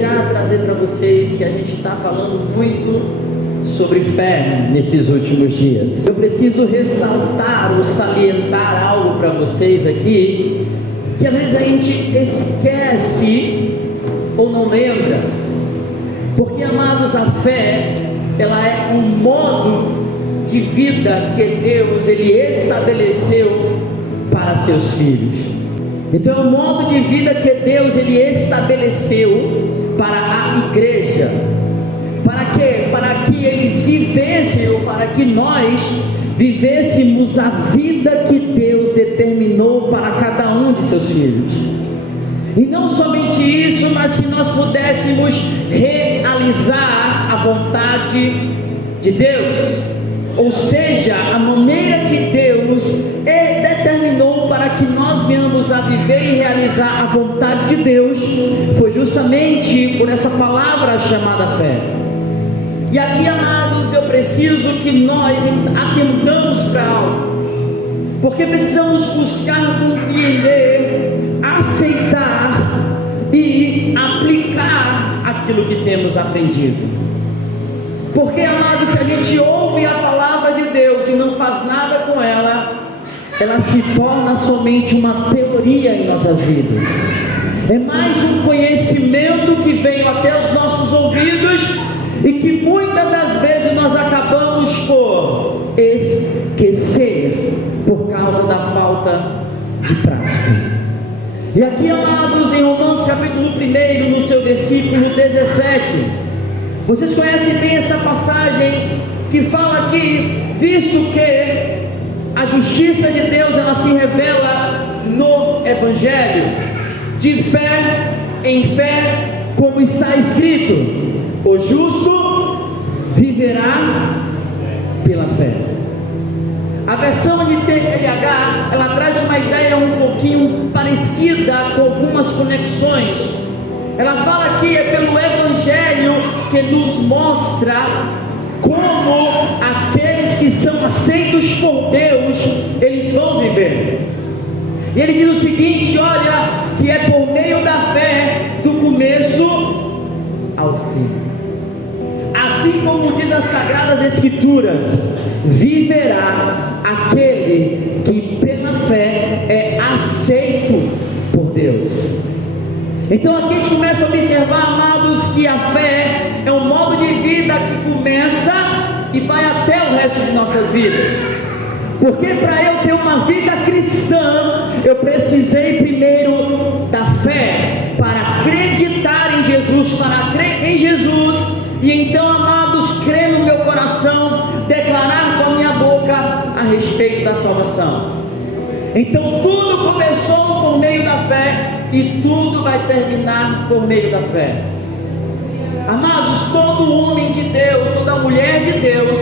já trazer para vocês que a gente está falando muito sobre fé nesses últimos dias. Eu preciso ressaltar ou salientar algo para vocês aqui, que às vezes a gente esquece ou não lembra, porque, amados, a fé, ela é um modo de vida que Deus, Ele estabeleceu para seus filhos. Então é um modo de vida que Deus, Ele estabeleceu para a igreja. Para quê? Para que eles vivessem, ou para que nós vivêssemos a vida que Deus determinou para cada um de seus filhos. E não somente isso, mas que nós pudéssemos realizar a vontade de Deus. Ou seja, a maneira que Deus determinou para que nós venhamos a viver e realizar a vontade de Deus, foi justamente por essa palavra chamada fé. E aqui, amados, eu preciso que nós atendamos para algo, porque precisamos buscar compreender, aceitar e aplicar aquilo que temos aprendido. Porque, amados, se a gente ouve a palavra de Deus e não faz nada com ela, ela se torna somente uma teoria em nossas vidas. É mais um conhecimento que veio até os nossos ouvidos e que muitas das vezes nós acabamos por esquecer por causa da falta de prática. E aqui, amados, em Romanos capítulo 1, no seu versículo 17, vocês conhecem bem essa passagem que fala aqui, visto que a justiça de Deus, ela se revela no Evangelho, de fé em fé, como está escrito: o justo viverá pela fé. A versão de TLH, ela traz uma ideia um pouquinho parecida, com algumas conexões. Ela fala que é pelo Evangelho que nos mostra como aqueles que são aceitos por Deus, eles vão viver. E ele diz o seguinte: olha, que é por meio da fé, do começo ao fim. Assim como diz as Sagradas Escrituras, viverá aquele que pela fé é aceito por Deus. Então aqui a gente começa a observar, amados, que a fé é um modo de vida que começa e vai até o resto de nossas vidas. Porque para eu ter uma vida cristã, eu precisei primeiro da fé, para acreditar em Jesus, para crer em Jesus, e então, amados, crer no meu coração, declarar com a minha boca a respeito da salvação. Então tudo começou por meio da fé, e tudo vai terminar por meio da fé. Amados, todo homem de Deus, toda mulher de Deus,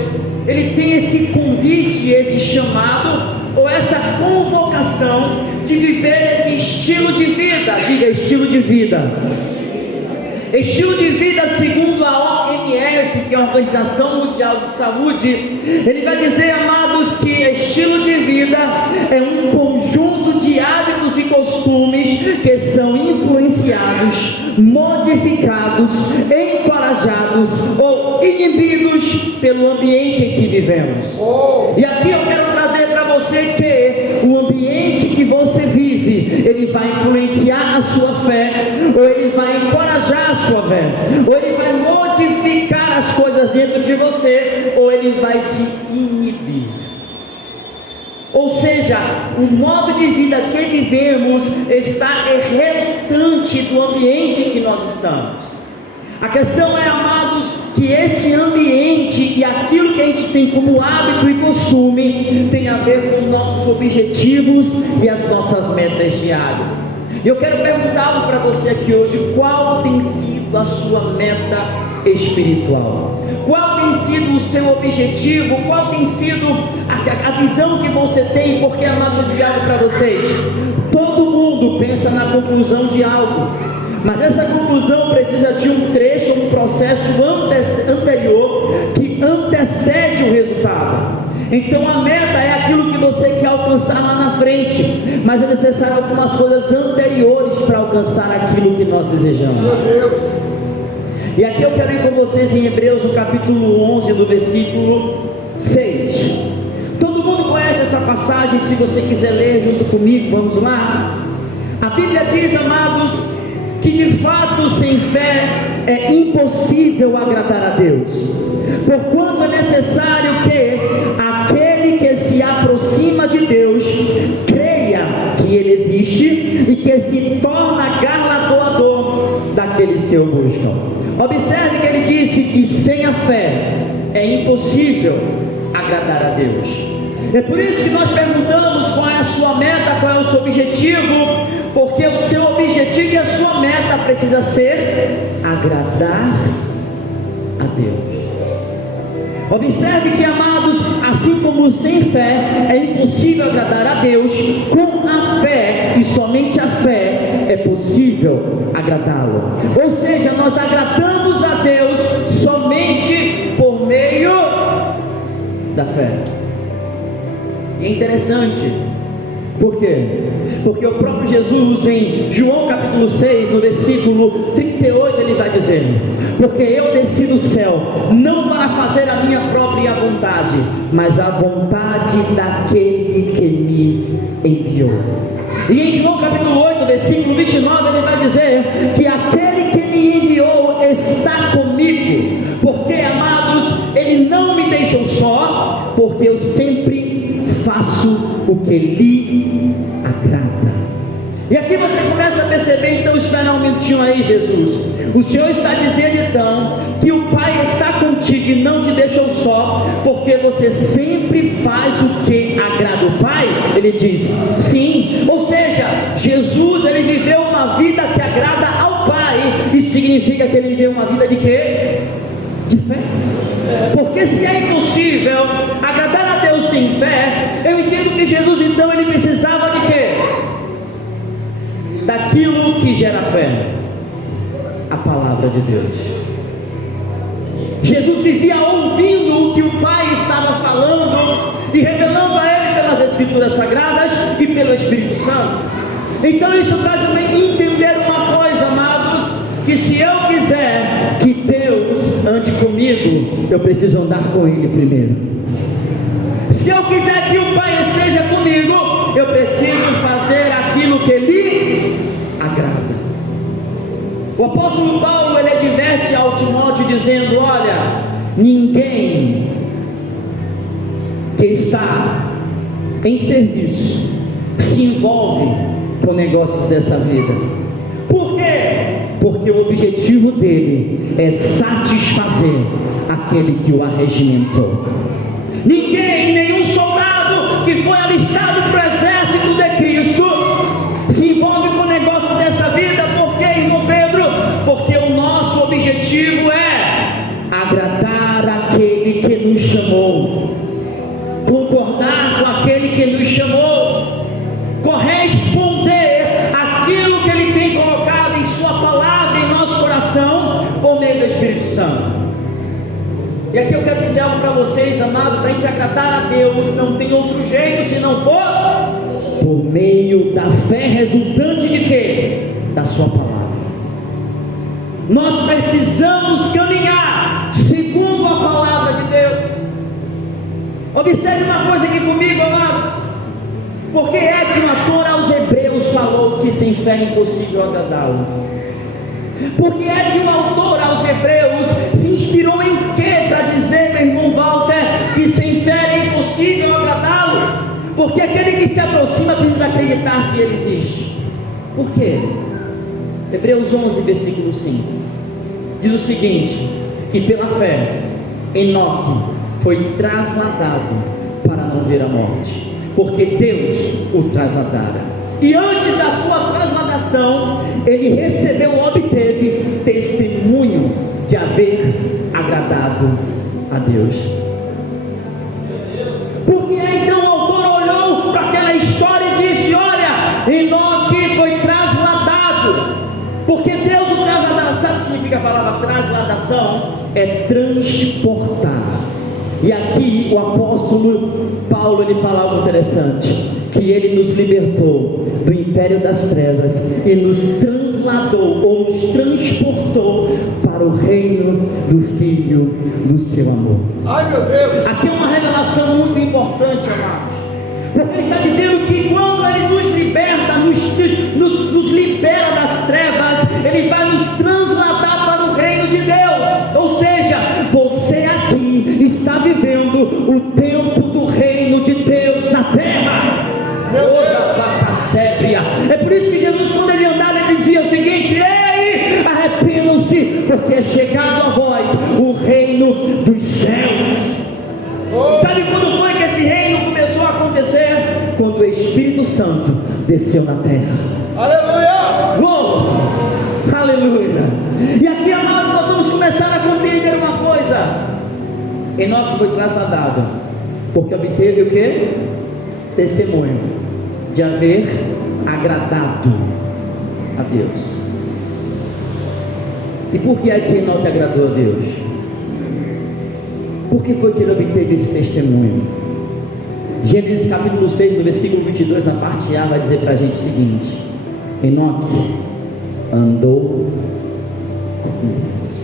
ele tem esse convite, esse chamado, ou essa convocação de viver esse estilo de vida. Diga, estilo de vida. Estilo de vida segundo a OMS, que é a Organização Mundial de Saúde. Ele vai dizer, amados, que estilo de vida é um conjunto de hábitos e costumes que são influenciados, modificados, encorajados ou inibidos pelo ambiente em que vivemos. E aqui eu quero trazer para você que o ambiente que você vive, ele vai influenciar a sua fé, ou ele vai encorajar a sua fé, ou ele vai modificar as coisas dentro de você, ou ele vai te inibir. Ou seja, o modo de vida que vivemos está resultante do ambiente em que nós estamos. A questão é, amados, que esse ambiente e aquilo que a gente tem como hábito e costume tem a ver com nossos objetivos e as nossas metas diárias. Eu quero perguntar para você aqui hoje, qual tem sido a sua meta espiritual? Qual tem sido o seu objetivo? Qual tem sido a visão que você tem? Porque, amados, eu digo algo para vocês: todo mundo pensa na conclusão de algo, mas essa conclusão precisa de um trecho, um processo anterior que antecede o resultado. Então a meta é aquilo que você quer alcançar lá na frente, mas é necessário algumas coisas anteriores para alcançar aquilo que nós desejamos. E aqui eu quero ir com vocês em Hebreus, no capítulo 11, do versículo 6. Todo mundo conhece essa passagem. Se você quiser ler junto comigo, vamos lá. A Bíblia diz, amados, que de fato sem fé é impossível agradar a Deus, porquanto é necessário que aquele que se aproxima de Deus creia que Ele existe e que se torna galardoador daqueles que o buscam. Observe que ele disse que sem a fé é impossível agradar a Deus. É por isso que nós perguntamos qual é a sua meta, qual é o seu objetivo, porque o seu objetivo e a sua meta precisa ser agradar a Deus. Observe que, amados, assim como sem fé é impossível agradar a Deus, com a fé e somente a fé é possível agradá-lo. Ou seja, nós agradamos a Deus somente por meio da fé. E é interessante, por quê? Porque o próprio Jesus, em João capítulo 6, no versículo 38, ele vai dizer: porque eu desci do céu, não para fazer a minha própria vontade, mas a vontade daquele que me enviou. E em João capítulo 8, versículo 29, ele vai dizer que aquele que me enviou está comigo, porque, amados, ele não me deixou só, porque eu sempre faço o que lhe agrada. E aqui você começa a perceber, então, espera um minutinho aí, Jesus. O Senhor está dizendo então que o Pai está contigo e não te deixou só, porque você sempre faz o que agrada o Pai? Ele diz, sim. Ou seja, Jesus, ele viveu uma vida que agrada ao Pai. Isso significa que ele viveu uma vida de quê? De fé. Porque se é impossível agradar a Deus sem fé, eu entendo que Jesus então ele precisava de quê? Daquilo que gera fé, a palavra de Deus. Jesus vivia ouvindo o que o Pai estava falando e revelando a ele pelas Escrituras Sagradas e pelo Espírito Santo. Então isso faz também entender uma coisa, amados, que se eu quiser que Deus ande comigo, eu preciso andar com Ele primeiro. Se eu quiser que o Pai esteja comigo, eu preciso fazer aquilo que lhe agrada. O apóstolo Paulo, ele adverte ao Timóteo dizendo: olha, ninguém que está em serviço se envolve com negócios dessa vida. Por quê? Porque o objetivo dele é satisfazer aquele que o arregimentou. Ninguém, nenhum soldado que foi alistado para o exército de Cristo se envolve com negócios dessa vida. Por quê, irmão Pedro? Porque o nosso objetivo é agradar aquele que nos chamou, concordar com aquele que nos chamou, corresponder àquilo que ele tem colocado em sua palavra, em nosso coração, por meio do Espírito Santo. E aqui eu quero dizer algo para vocês, amados: para a gente agradar a Deus não tem outro jeito se não for por meio da fé resultante de quê? Da sua palavra. Nós precisamos caminhar segundo a palavra de Deus. Observe uma coisa aqui comigo, amados, porque de um autor aos Hebreus falou que sem fé é impossível agradá-lo. Porque de um autor aos Hebreus se inspirou em quê para dizer, meu irmão Walter, que sem fé é impossível agradá-lo? Porque aquele que se aproxima precisa acreditar que ele existe. Por quê? Hebreus 11, versículo 5 diz o seguinte: que pela fé Enoque foi trasladado para não ver a morte, porque Deus o trasladara, e antes da sua trasladação ele recebeu ou obteve testemunho de haver agradado a Deus. Porque então o autor olhou para aquela história e disse: olha, Enoque foi trasladado. Porque Deus o trasladar, sabe o que significa a palavra trasladação? É transportar. E aqui o apóstolo Paulo, ele fala algo interessante: que ele nos libertou do império das trevas e nos trasladou ou nos transportou para o reino do Filho do seu amor. Ai, meu Deus! Aqui é uma revelação muito importante, amados. Porque ele está dizendo que quando ele nos liberta, nos libera das trevas, ele vai nos transladar para o reino de Deus. Ou seja, você aqui está vivendo o tempo do reino de Deus na terra. É por isso que Jesus, quando ele andava, ele dizia o seguinte: ei, arrependam-se, porque é chegado a vós o reino dos céus. Sabe quando foi que esse reino começou a acontecer? Quando o Espírito Santo desceu na terra. Aleluia! Uou! Aleluia! E aqui, amados, nós vamos começar a compreender uma coisa. Enoque foi trasladado porque obteve o que? Testemunho de haver agradado a Deus. E por que é que Enoque agradou a Deus? Por que foi que ele obteve esse testemunho? Gênesis capítulo 6, no versículo 22, na parte A, vai dizer para a gente o seguinte: Enoque andou com Deus.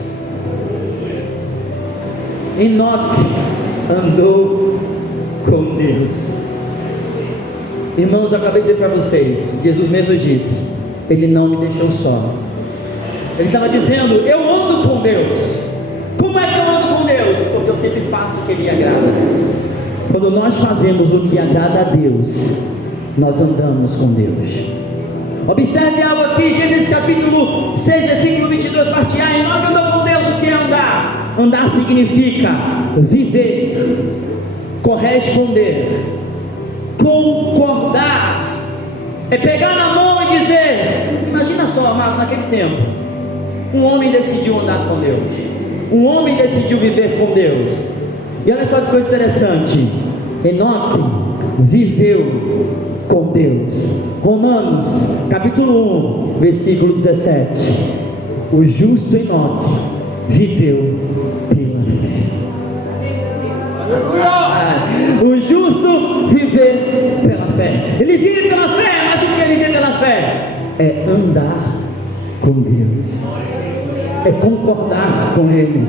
Enoque andou com Deus. Irmãos, eu acabei de dizer para vocês, Jesus mesmo disse: ele não me deixou só. Ele estava dizendo: eu ando com Deus. Como é que eu ando com Deus? Porque eu sempre faço o que lhe agrada. Quando nós fazemos o que agrada a Deus, nós andamos com Deus. Observe algo aqui, Gênesis capítulo 6, versículo 22, parte A. Enoque andou com Deus. O que é andar? Andar significa viver, corresponder, concordar. É pegar na mão e dizer. Imagina só, amado, naquele tempo, um homem decidiu andar com Deus, um homem decidiu viver com Deus. E olha só que coisa interessante: Enoque viveu com Deus. Romanos capítulo 1, versículo 17: o justo Enoque viveu pela fé. O justo viver pela fé. Ele vive pela fé, mas o que ele vive pela fé? É andar com Deus, é concordar com Ele,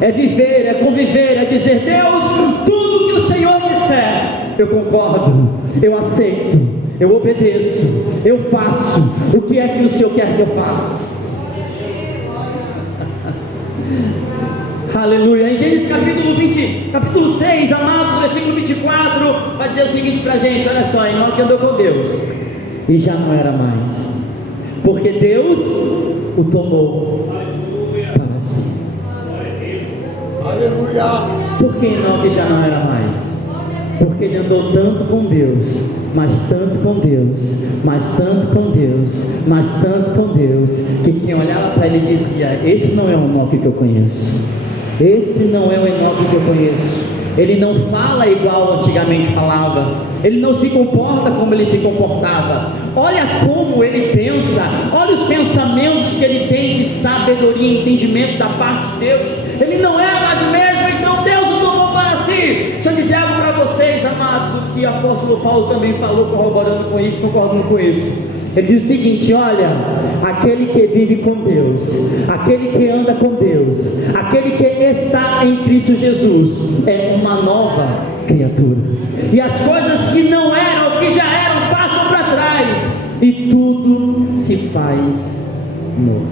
é viver, é conviver, é dizer: Deus, tudo que o Senhor disser, eu concordo, eu aceito, eu obedeço, eu faço. O que é que o Senhor quer que eu faça? Aleluia. Em Gênesis capítulo 6, amados, versículo 24, vai dizer o seguinte para a gente: olha só, Enoque andou com Deus e já não era mais, porque Deus o tomou para si. Aleluia. Por que Enoque já não era mais? Porque ele andou tanto com Deus, mas tanto com Deus, mas tanto com Deus, mas tanto com Deus, que quem olhava para ele dizia: esse não é o Enoque que eu conheço, esse não é o Enoque que eu conheço. Ele não fala igual antigamente falava, ele não se comporta como ele se comportava. Olha como ele pensa, olha os pensamentos que ele tem de sabedoria e entendimento da parte de Deus. Ele não é mais o mesmo, então Deus o tomou para si. Deixa eu dizer algo para vocês, amados, o que o apóstolo Paulo também falou, corroborando com isso, concordando com isso. Ele diz o seguinte: olha, aquele que vive com Deus, aquele que anda com Deus, aquele que está em Cristo Jesus, é uma nova criatura. E as coisas que não eram, que já eram, passam para trás, e tudo se faz novo.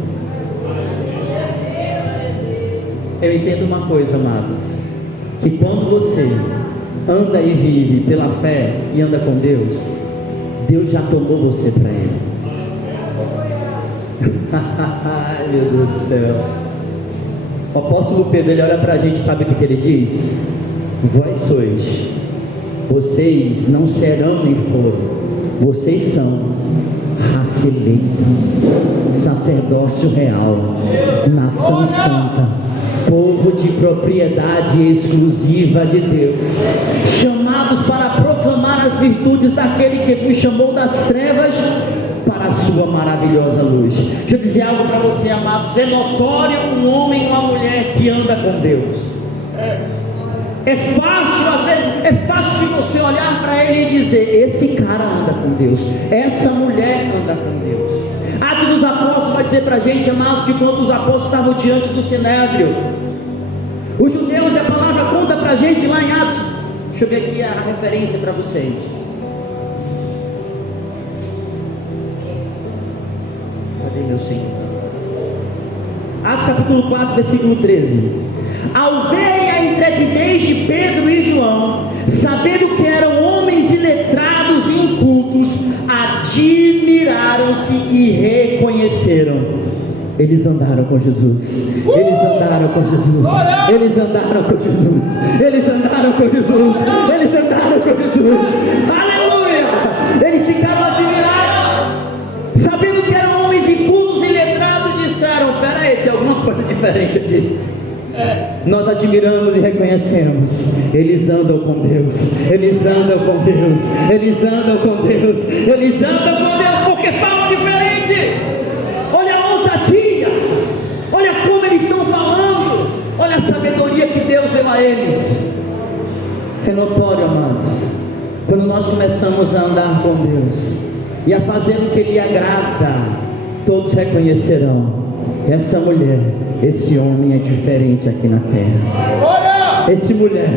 Eu entendo uma coisa, amados, que quando você anda e vive pela fé e anda com Deus, Deus já tomou você para Ele. Ai, meu Deus do céu. O apóstolo Pedro, ele olha para a gente, sabe o que ele diz? Vós sois, vocês não serão nem foram, vocês são raça eleita, sacerdócio real, nação santa, povo de propriedade exclusiva de Deus, chamados para proclamar as virtudes daquele que vos chamou das trevas para a sua maravilhosa luz. Deixa eu dizer algo para você, amados: é notório um homem e uma mulher que anda com Deus. É fácil, às vezes, é fácil de você olhar para ele e dizer: esse cara anda com Deus, essa mulher anda com Deus. Atos dos Apóstolos vai dizer para a gente, amados, que quando os apóstolos estavam diante do Sinédrio, os judeus, e a palavra conta para a gente lá em Atos, deixa eu ver aqui a referência para vocês. Cadê meu Senhor? Atos capítulo 4, versículo 13. Ao verem a intrepidez de Pedro e João, sabendo que eram homens iletrados e incultos, admiraram-se e reconheceram. Eles andaram com Jesus. Eles andaram com Jesus. Eles andaram com Jesus. Eles andaram com Jesus. Eles andaram com Jesus. Aleluia! Eles ficaram admirados, sabendo que eram homens incultos e iletrados, disseram: peraí, tem alguma coisa diferente aqui. Nós admiramos e reconhecemos. Eles andam com Deus. Eles andam com Deus. Eles andam com Deus. Eles andam com Deus porque falam diferente. Olha a ousadia. Olha como eles estão falando. Olha a sabedoria que Deus deu a eles. É notório, amados, quando nós começamos a andar com Deus e a fazer o que lhe agrada, todos reconhecerão: essa mulher, esse homem é diferente aqui na terra. Essa mulher,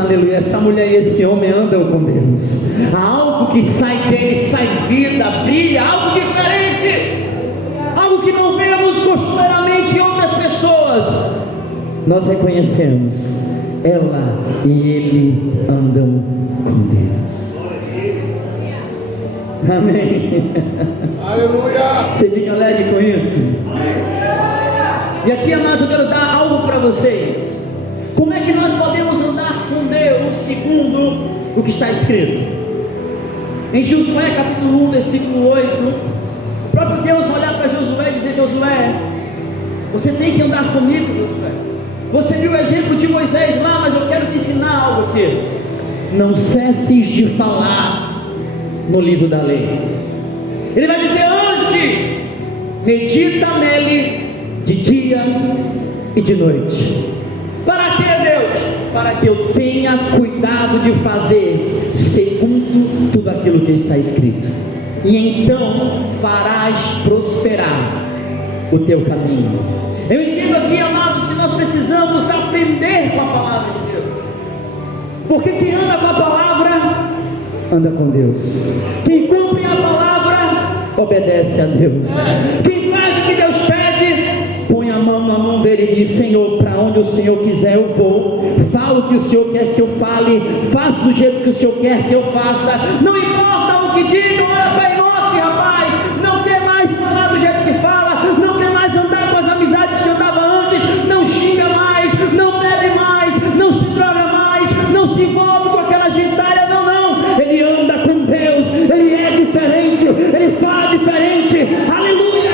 aleluia, essa mulher e esse homem andam com Deus. Há algo que sai dele, sai vida, brilha, algo diferente, algo que não vemos costumeiramente em outras pessoas. Nós reconhecemos, ela e ele andam com Deus. Amém. Aleluia. Você fica alegre com isso? E aqui, amados, eu quero dar algo para vocês. Como é que nós podemos andar com Deus segundo o que está escrito? Em Josué capítulo 1, versículo 8, o próprio Deus vai olhar para Josué e dizer: Josué, você tem que andar comigo, Josué. Você viu o exemplo de Moisés lá, mas eu quero te ensinar algo aqui. Não cesses de falar no livro da lei. Ele vai dizer: antes, medita nele de dia e de noite. Para que, Deus? Para que eu tenha cuidado de fazer segundo tudo aquilo que está escrito, e então farás prosperar o teu caminho. Eu entendo aqui, amados, que nós precisamos aprender com a palavra de Deus, porque quem anda com a palavra anda com Deus. Quem cumpre a palavra obedece a Deus. Quem faz o que Deus pede, põe a mão na mão dele e diz: Senhor, para onde o Senhor quiser eu vou. Falo o que o Senhor quer que eu fale, faço do jeito que o Senhor quer que eu faça. Não importa o que digam. Olha para Enoque, rapaz, não quer mais falar do jeito que fala, não quer mais andar com as amizades que andava antes, não xinga mais, não bebe mais, não se droga mais, não se envolve com aquela gentalha. Não, ele anda com Deus, ele é diferente, ele fala diferente. Aleluia!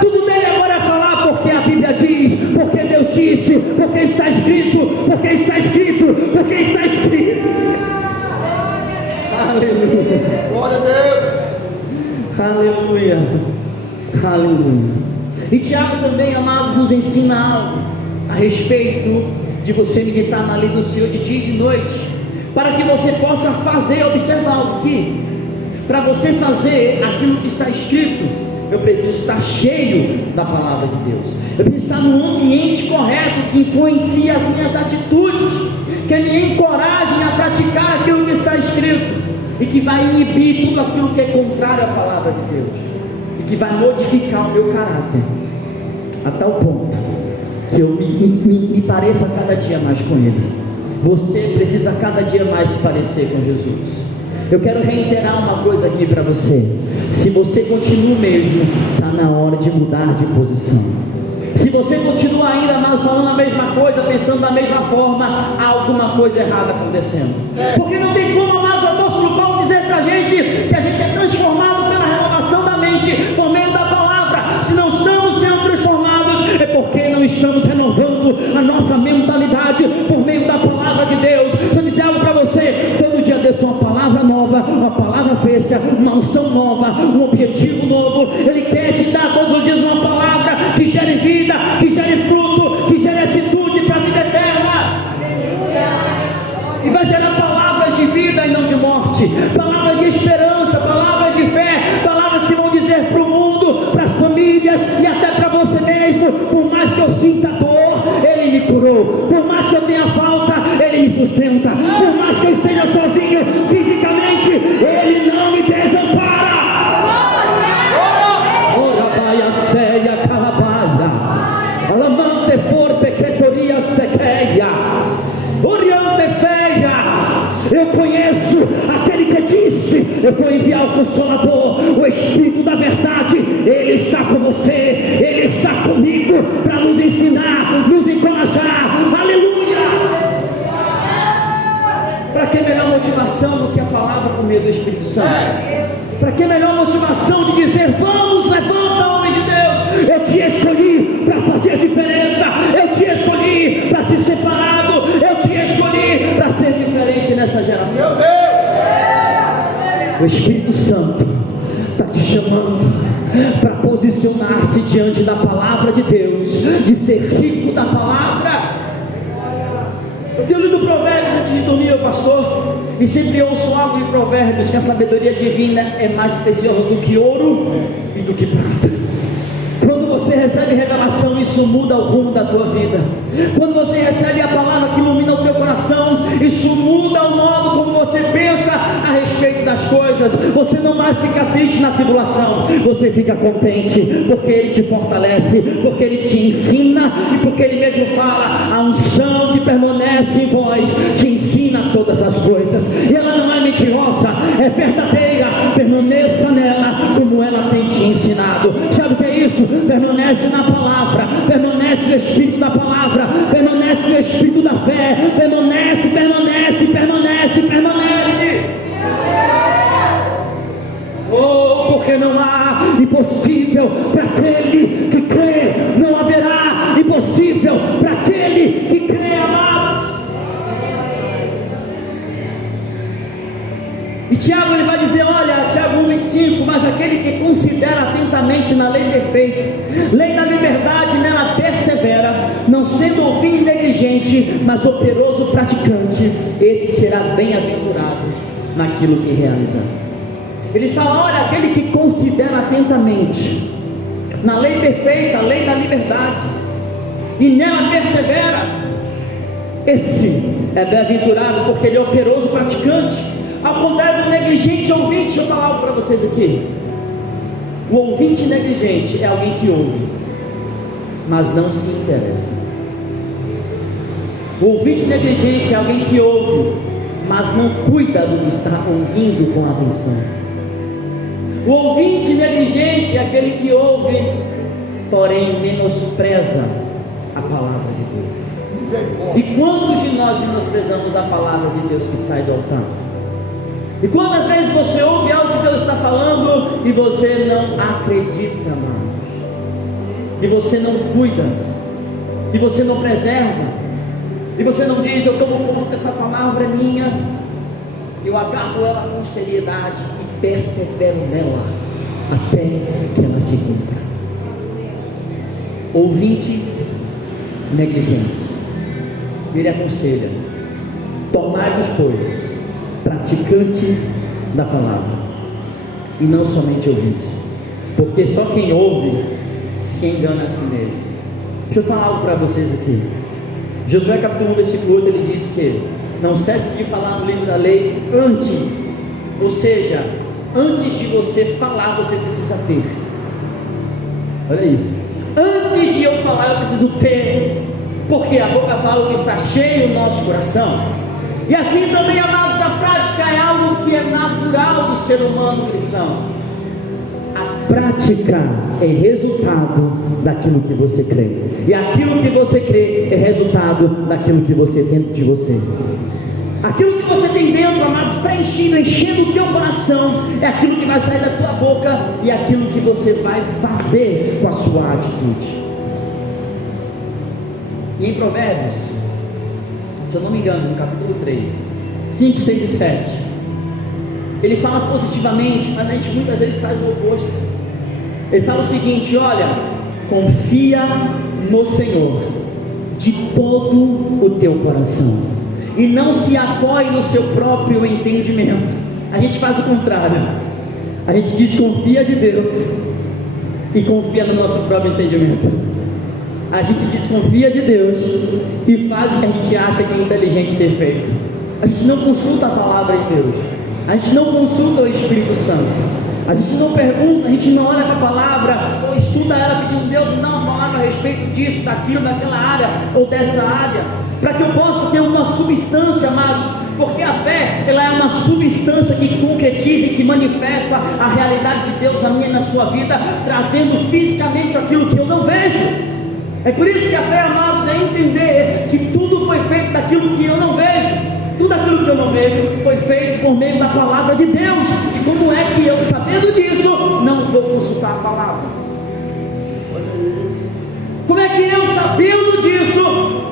Tudo dele agora é falar porque a Bíblia diz, porque Deus disse, porque está escrito, porque está escrito, porque está escrito. Aleluia! Glória a Deus. Aleluia! Aleluia! E Tiago também, amados, nos ensina algo a respeito de você meditar na lei do Senhor de dia e de noite, para que você possa fazer, observar algo aqui, para você fazer aquilo que está escrito. Eu preciso estar cheio da palavra de Deus. Eu preciso estar num ambiente correto que influencie as minhas atitudes, que me encorajem a praticar aquilo que está escrito, e que vai inibir tudo aquilo que é contrário à palavra de Deus, e que vai modificar o meu caráter a tal ponto que eu me pareça cada dia mais com Ele. Você precisa cada dia mais se parecer com Jesus. Eu quero reiterar uma coisa aqui para você. Se você continua o mesmo, está na hora de mudar de posição. Se você continua ainda falando a mesma coisa, pensando da mesma forma, há alguma coisa errada acontecendo. Porque não tem como, amados, o apóstolo Paulo dizer para a gente que a gente é transformado pela renovação da mente, por meio da palavra. Se não estamos sendo transformados, é porque não estamos renovando a nossa mentalidade por meio da palavra de Deus. Se eu disser algo para você, todo dia desce uma palavra nova, uma palavra fresca, uma unção nova, um objetivo novo. Ele quer te dar todos os dias uma palavra que gere vida, que gere fruto, que gere atitude para a vida eterna. E vai gerar palavras de vida e não de morte, palavras de esperança, palavras de fé, palavras sustenta. Por mais que eu esteja sozinho fisicamente, Ele não me desampara. Ora baia ceia calabaia, alamante for pequetoria sequeia, oriente feia. Eu conheço aquele que disse: eu vou enviar o Consolador, o Espírito da verdade. Ele está com você, Ele está comigo para nos ensinar, nos encorajar. Aleluia! Para que melhor motivação do que a palavra por meio do Espírito Santo? Para que melhor motivação de dizer: vamos, levanta, homem de Deus, eu te escolhi para fazer a diferença, eu te escolhi para ser separado, eu te escolhi para ser diferente nessa geração. O Espírito Santo está te chamando para posicionar-se diante da palavra de Deus, de ser rico da palavra. Eu tenho lido Provérbios antes de dormir, meu pastor, e sempre ouço algo em Provérbios, que a sabedoria divina é mais preciosa do que ouro e do que prata. Quando você recebe revelação, isso muda o rumo da tua vida. Quando você recebe a palavra que ilumina o teu coração, isso muda o modo como você pensa a respeito das coisas. Você não mais fica triste na tribulação, você fica contente, porque Ele te fortalece, porque Ele te ensina, e porque Ele mesmo fala: a unção que permanece em vós te ensina todas as coisas, e ela não é mentirosa, é verdadeira. Permaneça nela como ela tem te ensinado. Sabe o que é isso? Permanece na palavra, permanece no Espírito da palavra, permanece no Espírito da fé, permanece, permanece, permanece, permanece. Oh, porque não há impossível para aquele que crê, não haverá impossível para aquele que crê, amados. E Tiago, ele vai dizer, olha, Tiago 1,25, mas aquele que considera atentamente na lei perfeita, lei da liberdade, nela persevera, não sendo ouvinte negligente, mas operoso praticante, esse será bem-aventurado naquilo que realiza. Ele fala, olha, aquele que considera atentamente na lei perfeita, a lei da liberdade, e nela persevera, esse é bem-aventurado, porque ele é operoso praticante. Ao contrário do negligente ouvinte. Deixa eu falar algo para vocês aqui. O ouvinte negligente é alguém que ouve, mas não se interessa. O ouvinte negligente é alguém que ouve, mas não cuida do que está ouvindo com atenção. O ouvinte negligente é aquele que ouve, porém menospreza a palavra de Deus. E quantos de nós menosprezamos a palavra de Deus que sai do altar? E quantas vezes você ouve algo que Deus está falando e você não acredita, mano? E você não cuida, e você não preserva, e você não diz, eu tomo posse dessa palavra é minha, eu agarro ela com seriedade e persevero nela até que ela se cumpra. Ouvintes negligentes, ele aconselha, tomai-vos, pois, praticantes da palavra, e não somente ouvintes, porque só quem ouve se engana a si mesmo. Deixa eu falar algo para vocês aqui. Josué capítulo 1, versículo 8, ele diz que não cesse de falar no livro da lei antes, ou seja, antes de você falar, você precisa ter. Olha isso. Antes de eu falar, eu preciso ter, porque a boca fala o que está cheio no nosso coração. E assim também, amados, a prática é algo que é natural do ser humano cristão. A prática é resultado daquilo que você crê, e aquilo que você crê é resultado daquilo que você tem dentro de você. Aquilo que você tem dentro, amados, preenchido, enchendo o teu coração, é aquilo que vai sair da tua boca, e aquilo que você vai fazer com a sua atitude. E em Provérbios, se eu não me engano, no capítulo 3, 5, 6 e 7, ele fala positivamente, mas a gente muitas vezes faz o oposto. Ele fala o seguinte, olha, confia no Senhor de todo o teu coração, e não se apoie no seu próprio entendimento. A gente faz o contrário, a gente desconfia de Deus e confia no nosso próprio entendimento. A gente desconfia de Deus e faz o que a gente acha que é inteligente ser feito. A gente não consulta a palavra de Deus. A gente não consulta o Espírito Santo. A gente não pergunta, a gente não olha para a palavra, ou estuda ela pedindo, Deus, me dá uma palavra a respeito disso, daquilo, daquela área, ou dessa área, para que eu possa ter uma substância, amados, porque a fé, ela é uma substância que concretiza e que manifesta a realidade de Deus na minha e na sua vida, trazendo fisicamente aquilo que eu não vejo. É por isso que a fé, amados, é entender que tudo foi feito daquilo que eu não vejo. Tudo aquilo que eu não vejo foi feito por meio da palavra de Deus. E como é que eu, sabendo disso, não vou consultar a palavra? Como é que eu, sabendo disso,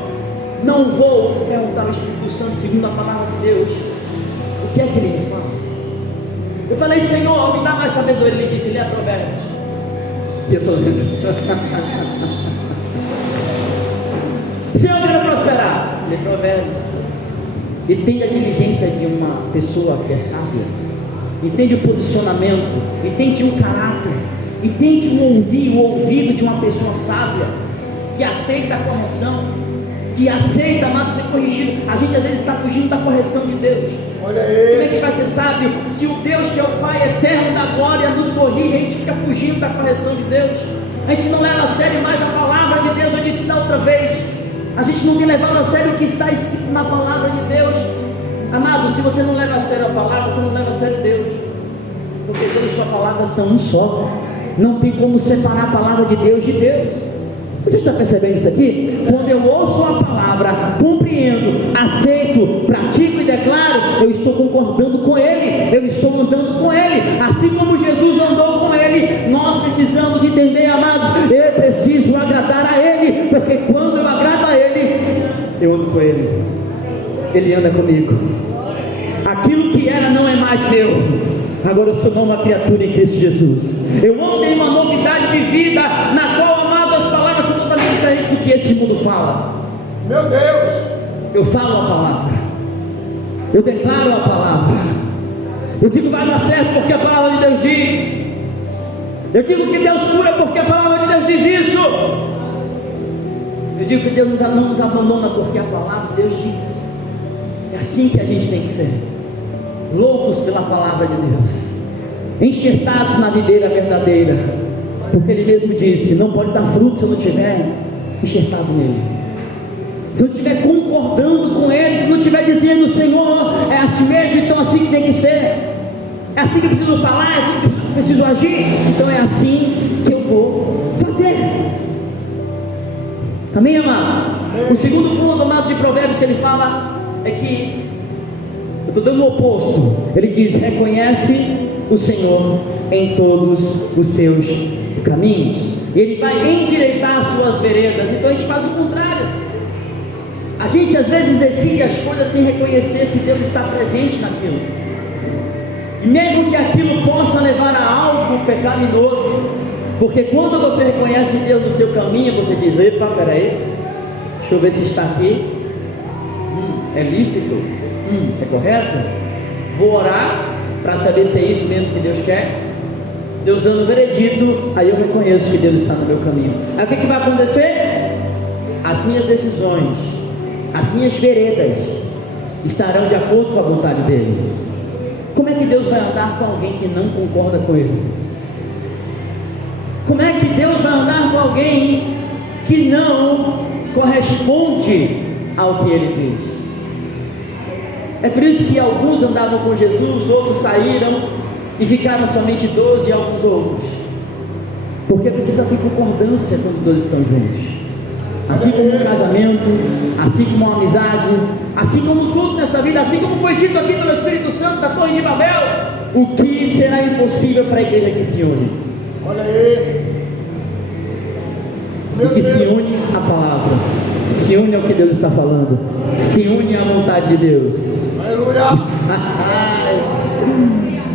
não vou perguntar ao Espírito Santo, segundo a palavra de Deus, o que é que ele me fala? Eu falei, Senhor, me dá mais sabedoria. Ele disse, lê Provérbios. E eu estou lendo. Senhor, eu quero prosperar. Lê Provérbios. E tem a diligência de uma pessoa que é sábia, entende o posicionamento, entende o caráter, entende o ouvido de uma pessoa sábia, que aceita a correção, que aceita, amado, ser corrigido. A gente às vezes está fugindo da correção de Deus. Olha Como é que a aí. gente vai ser sábio se o Deus que é o Pai eterno da glória nos corrige? A gente fica fugindo da correção de Deus, a gente não leva a sério mais a palavra de Deus. Eu disse da outra vez, a gente não tem levado a sério o que está escrito na palavra de Deus. Amado, se você não leva a sério a palavra, você não leva a sério Deus, porque Deus e sua palavra são um só. Não tem como separar a palavra de Deus de Deus. Você está percebendo isso aqui? Quando eu ouço a palavra, compreendo, aceito, pratico e declaro, eu estou concordando com Ele, eu estou andando com Ele, assim como Jesus andou com Ele. Nós precisamos entender, amados, eu preciso agradar a Ele, porque quando eu agrado a Ele, eu ando com Ele, Ele anda comigo. Aquilo que era não é mais meu, agora eu sou uma criatura em Cristo Jesus. Eu ando em uma novidade de vida, na qual, amado, as palavras são totalmente diferentes do que esse mundo fala. Meu Deus. Eu falo a palavra, eu declaro a palavra, eu digo vai dar certo porque a palavra de Deus diz. Eu digo que Deus cura porque a palavra de Deus diz isso. Eu digo que Deus não nos abandona porque a palavra de Deus diz. É assim que a gente tem que ser, loucos pela palavra de Deus, enxertados na videira verdadeira, porque Ele mesmo disse, não pode dar fruto se eu não estiver enxertado nele, se eu não estiver concordando com Ele, se não estiver dizendo, Senhor, é assim mesmo, então assim que tem que ser, é assim que eu preciso falar, é assim que eu preciso agir, então é assim que eu vou fazer. Amém, amados? O segundo ponto, amados, de Provérbios que ele fala é que, eu estou dando o oposto, ele diz, reconhece o Senhor em todos os seus caminhos, e Ele vai endireitar as suas veredas. Então a gente faz o contrário, a gente às vezes decide as coisas sem reconhecer se Deus está presente naquilo, e mesmo que aquilo possa levar a algo pecaminoso, porque quando você reconhece Deus no seu caminho, você diz, epa, peraí, deixa eu ver se está aqui, é lícito, é correto, vou orar para saber se é isso mesmo que Deus quer. Deus dando o veredito, aí eu reconheço que Deus está no meu caminho. Aí o que vai acontecer? As minhas decisões, as minhas veredas estarão de acordo com a vontade dele. Como é que Deus vai andar com alguém que não concorda com Ele? Como é que Deus vai andar com alguém que não corresponde ao que Ele diz? É por isso que alguns andavam com Jesus, outros saíram e ficaram somente 12 e alguns outros, porque precisa ter concordância quando todos estão juntos, assim como um casamento, assim como uma amizade, assim como tudo nessa vida, assim como foi dito aqui pelo Espírito Santo da Torre de Babel, o que será impossível para a igreja que se une? Olha aí. O que se une à palavra, se une ao que Deus está falando, se une à vontade de Deus. Aleluia.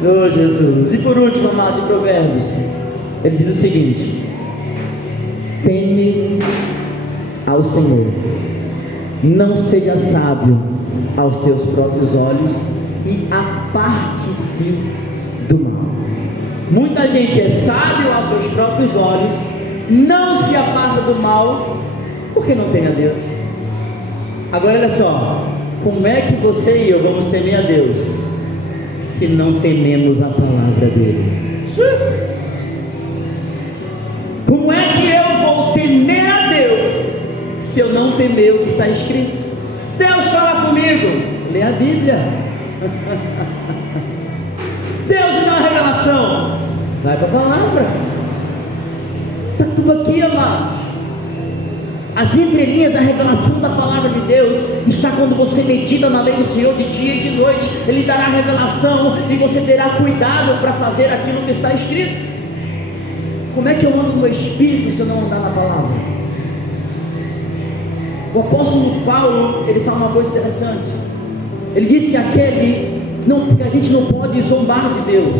Oh Jesus. E por último, amado, de Provérbios, ele diz o seguinte: teme ao Senhor, não seja sábio aos teus próprios olhos e aparte-se do mal. Muita gente é sábio aos seus próprios olhos, não se aparta do mal, porque não tem a Deus. Agora olha só, Como é que você e eu vamos temer a Deus se não tememos a palavra dele? Como é que eu vou temer a Deus se eu não temer o que está escrito? Deus fala comigo, lê a Bíblia. Deus me dá uma revelação, vai para a palavra. Está tudo aqui, amados. As entrelinhas da revelação da palavra de Deus está quando você medita na lei do Senhor de dia e de noite. Ele dará revelação e você terá cuidado para fazer aquilo que está escrito. Como é que eu ando no Espírito se eu não andar na palavra? O apóstolo Paulo, ele fala uma coisa interessante. Ele disse que que a gente não pode zombar de Deus.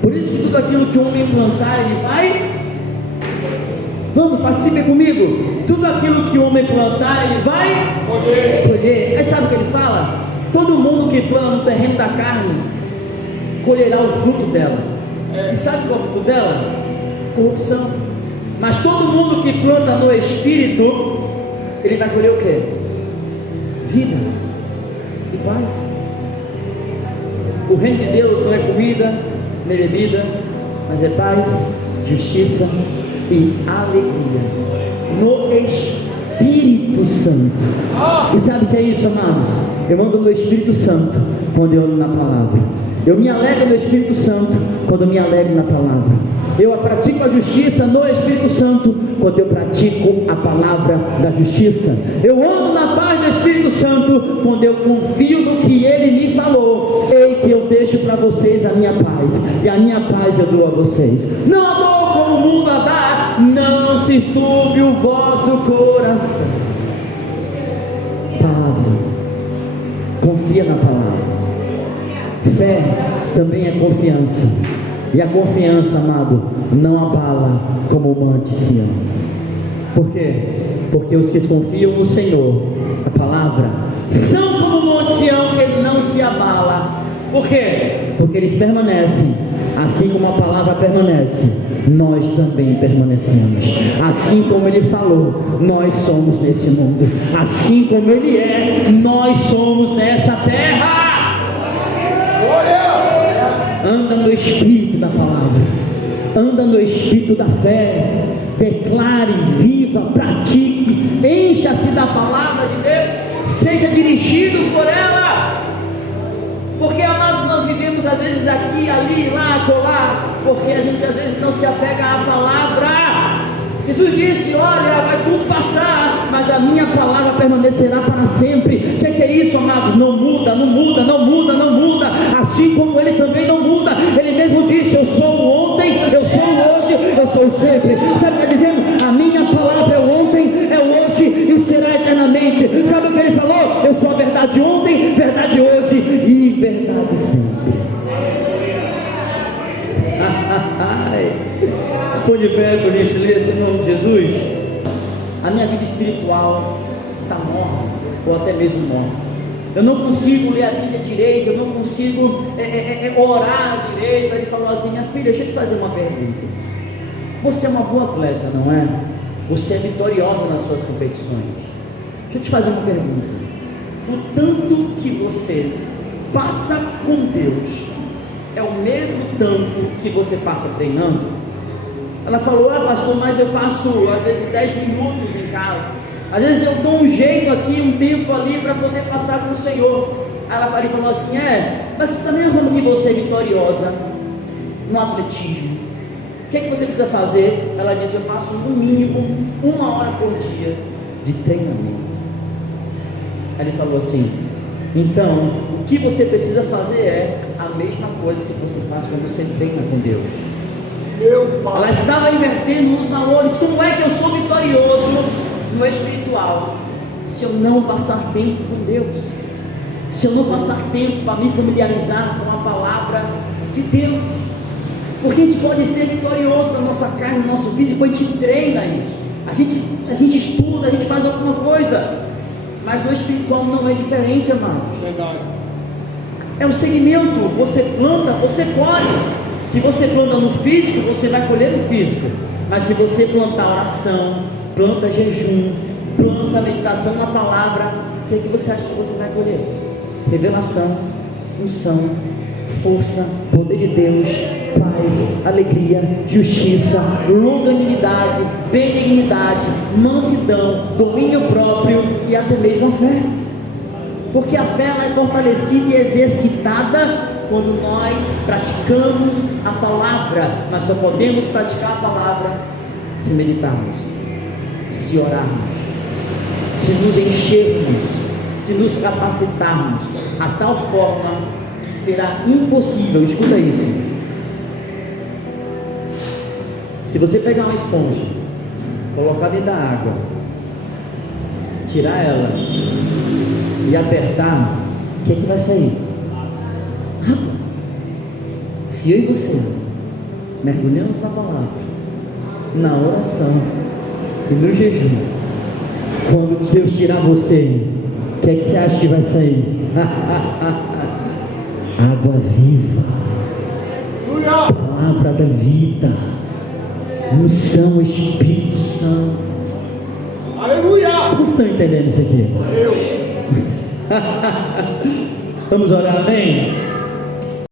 Por isso que tudo aquilo que o homem plantar, ele vai. Vamos, participem comigo. Tudo aquilo que o homem plantar, ele vai colher. Aí sabe o que ele fala? Todo mundo que planta no terreno da carne colherá o fruto dela. E sabe qual é o fruto dela? Corrupção. Mas todo mundo que planta no Espírito, ele vai colher o quê? Vida e paz. O reino de Deus não é comida, nem bebida, mas é paz, justiça e alegria no Espírito Santo. E sabe o que é isso, amados? Eu ando no Espírito Santo quando eu ando na palavra. Eu me alegro no Espírito Santo quando eu me alegro na palavra. Eu pratico a justiça no Espírito Santo quando eu pratico a palavra da justiça. Eu ando na paz do Espírito Santo quando eu confio no que Ele me falou. Ei, que eu deixo para vocês a minha paz, e a minha paz eu dou a vocês. Não a dou como o mundo a dá, não se turbe o vosso coração. Palavra, confia na palavra. Fé também é confiança. E a confiança, amado, não abala como o monte Sião. Por quê? Porque os que confiam no Senhor, a palavra, são como o monte Sião, que ele não se abala. Por quê? Porque eles permanecem. Assim como a palavra permanece, nós também permanecemos. Assim como Ele falou, nós somos nesse mundo. Assim como Ele é, nós somos nessa terra. Anda no Espírito da palavra, anda no Espírito da fé, declare, viva, pratique, encha-se da palavra de Deus, seja dirigido por ela. Porque, amados, nós vivemos às vezes aqui, ali, lá, colar, porque a gente às vezes não se apega à palavra. Jesus disse: olha, vai tudo passar, mas a minha palavra permanecerá para sempre. O que é isso, amados? Não muda, não muda, não muda, não muda. Assim como Ele também não muda. Ele mesmo disse: eu sou o ontem, eu sou o hoje, eu sou o sempre. Sabe o que está dizendo? A minha palavra é o ontem, é o hoje e será eternamente. Sabe o que Ele falou? Eu sou a verdade ontem, verdade hoje e verdade sempre. Expõe de pé, por gentileza, em nome de Jesus. A minha vida espiritual está morta, ou até mesmo morta. Eu não consigo ler a Bíblia direito, eu não consigo orar direito. Ele falou assim: minha filha, deixa eu te fazer uma pergunta. Você é uma boa atleta, não é? Você é vitoriosa nas suas competições. Deixa eu te fazer uma pergunta. O tanto que você passa com Deus é o mesmo tanto que você passa treinando? Ela falou: pastor, mas eu passo às vezes 10 minutos em casa, às vezes eu dou um jeito aqui, um tempo ali para poder passar com o Senhor. Aí ela falou assim: mas também como que você é vitoriosa no atletismo, o que você precisa fazer? Ela disse: eu passo no mínimo 1 hora por dia de treinamento. Aí ele falou assim: então o que você precisa fazer é a mesma coisa que você faz quando você treina com Deus. Ela estava invertendo os valores. Como é que eu sou vitorioso no espiritual se eu não passar tempo com Deus? Se eu não passar tempo para me familiarizar com a palavra de Deus? Porque a gente pode ser vitorioso na nossa carne, no nosso físico, a gente treina isso, a gente estuda, a gente faz alguma coisa, mas no espiritual não é diferente, amado. Verdade. É um segmento. Você planta, você colhe. Se você planta no físico, você vai colher no físico. Mas se você plantar oração, planta jejum, planta meditação na palavra, o que você acha que você vai colher? Revelação, unção, força, poder de Deus, paz, alegria, justiça, longanimidade, benignidade, mansidão, domínio próprio e até mesmo a fé. Porque a fé ela é fortalecida e exercitada quando nós praticamos a palavra. Nós só podemos praticar a palavra se meditarmos, se orarmos, se nos enchermos, se nos capacitarmos, a tal forma que será impossível, escuta isso, se você pegar uma esponja, colocar dentro da água, tirar ela e apertar, o que é que vai sair? Água. Se eu e você mergulhamos na palavra, na oração e no jejum, quando Deus tirar você, o que é que você acha que vai sair? Água viva, palavra da vida, unção, Espírito Santo. Aleluia. Vocês estão entendendo isso aqui? Vamos orar, amém?